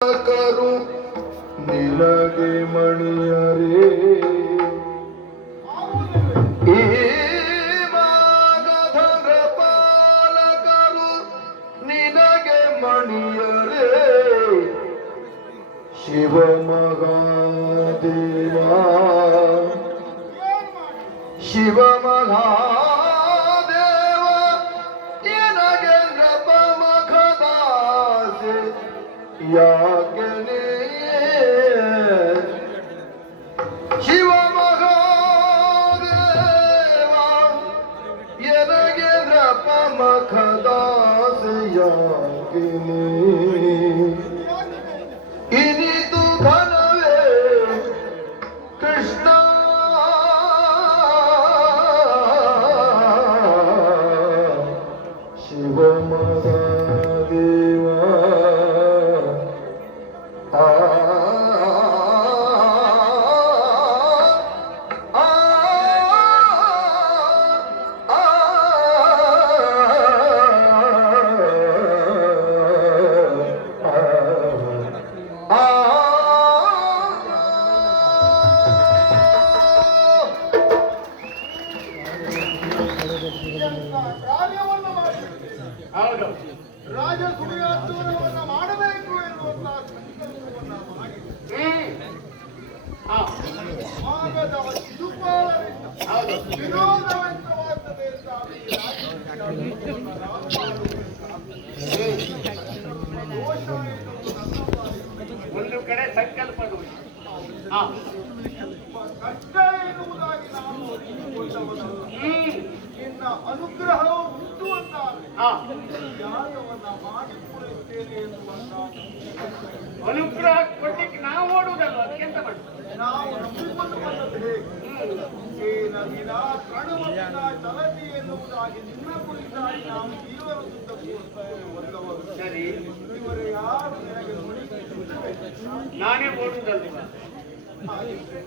ಕರು ನಿನಗೆ ಮಣಿಯರೇ ಈ ಮಾಗಧರ ಪಾಲಕರು ನಿನಗೆ ಮಣಿಯರೇ ಶಿವ ಮಹಾದೇವ ಶಿವ ಮಹಾದೇವ ನಿನಗೆ ನೃಪ ಮಖದಾಸೆ ಯಾಗನೇ ಶಿವ ಮಹಾದೇವ ಎನಗೆ ನೃಪ ಮಖದಾಸೆ ಯಾಗನೇ ಇನಿತು ಘನವೇ ಕೃಷ್ಣ ಶಿವ ಮಹಾದೇವ ರಾಜ ಸುಡಿಯಾತ್ಮವನ್ನು ಮಾಡಬೇಕು ಎನ್ನುವಂತಹ ಸಂಕಲ್ಪವನ್ನು ಮಾಡಿ ಮಾಗಧವ ಶಿಶುಪಾಲರಿಂದ ವಿರೋಧವಂತವಾಗುತ್ತದೆ ಒಂದು ಕಡೆ ಸಂಕಲ್ಪ ದೋಷ ಕಷ್ಟ ಎನ್ನುವುದಾಗಿ ನಾನು ಅರಿತುಕೊಂಡವನಲ್ಲ. ನಿನ್ನ ಅನುಗ್ರಹವು ಉಂಟು ಅಂತಾದರೆ ಯಾಗವನ್ನ ಮಾಡಿಕೊಳ್ಳುತ್ತೇನೆ ಎನ್ನುವಂತಹ ಅನುಗ್ರಹ ಕೊಟ್ಟಿಕ್ಕೆ ನಾವು ಓಡುವುದಲ್ಲ ಅದಕ್ಕೆಂತ ಮಾಡಿ ನಾವು ನಂಬಿಕೊಂಡು ಬಂದದ್ದು ಹೇಗೆ ನದಿನ ಕಣವನ್ನ ಚಲತಿ ಎನ್ನುವುದಾಗಿ ನಿನ್ನ ಕುರಿತಾಗಿ ನಾವು ಜೀವನ ಬಂದವರು ಸರಿ ಇವರು ಯಾರು ನಿನಗೆ ನೋಡಿ ನಾನೇ ಓಡುವುದಲ್ವ ಹಾಗಿದ್ರೆ